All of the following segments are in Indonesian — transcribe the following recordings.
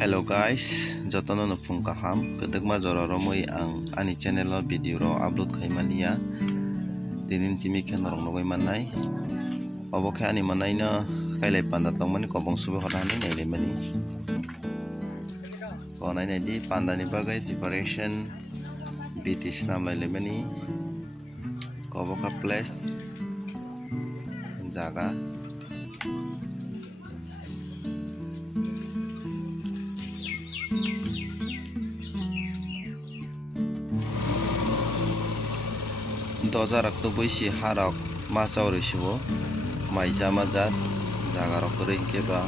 Hello guys, jotono no phung kaham ketekma jora romoi ang ani channel o video ro upload khaimania dinin chimi khen rong nogoi manai obo khe ani manai no kailai panda tongmani kobong subi hodani nailai mani so nainai di panda ni bagai preparation BTS nam lailai mani koboka place jaga dojarak to boisi harok masao risibo mai jama jat jaga rok ring ke ba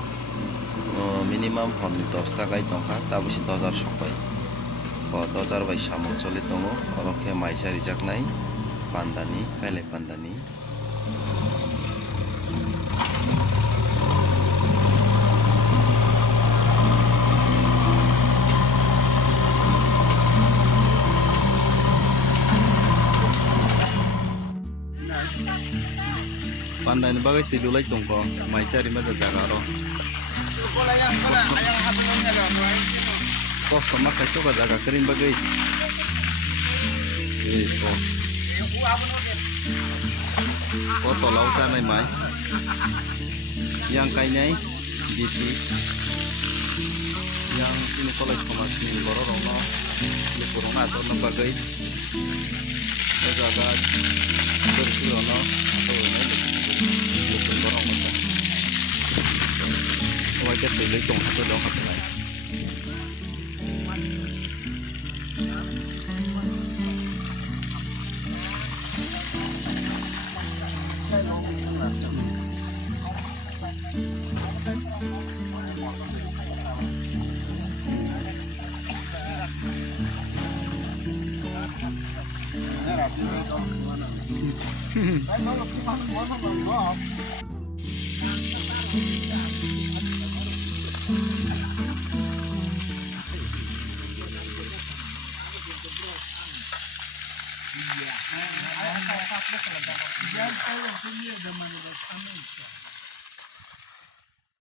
minimum horni 10 ta gai tongkha tabusi dojar sokbai o dojar bai samung choli tongo orokhe maisa rijaknai pandani kailai pandani pandai ni bagai tidulai tongko maisa rima da jaga ro kos sama kaso ka jaga kerin bagai ko tolau ta nai mai yang kainai biti yang ini kolej komasi loro rono ni corona to na bagai jaga bersih rono cái từ lấy trồng tôi đó học lại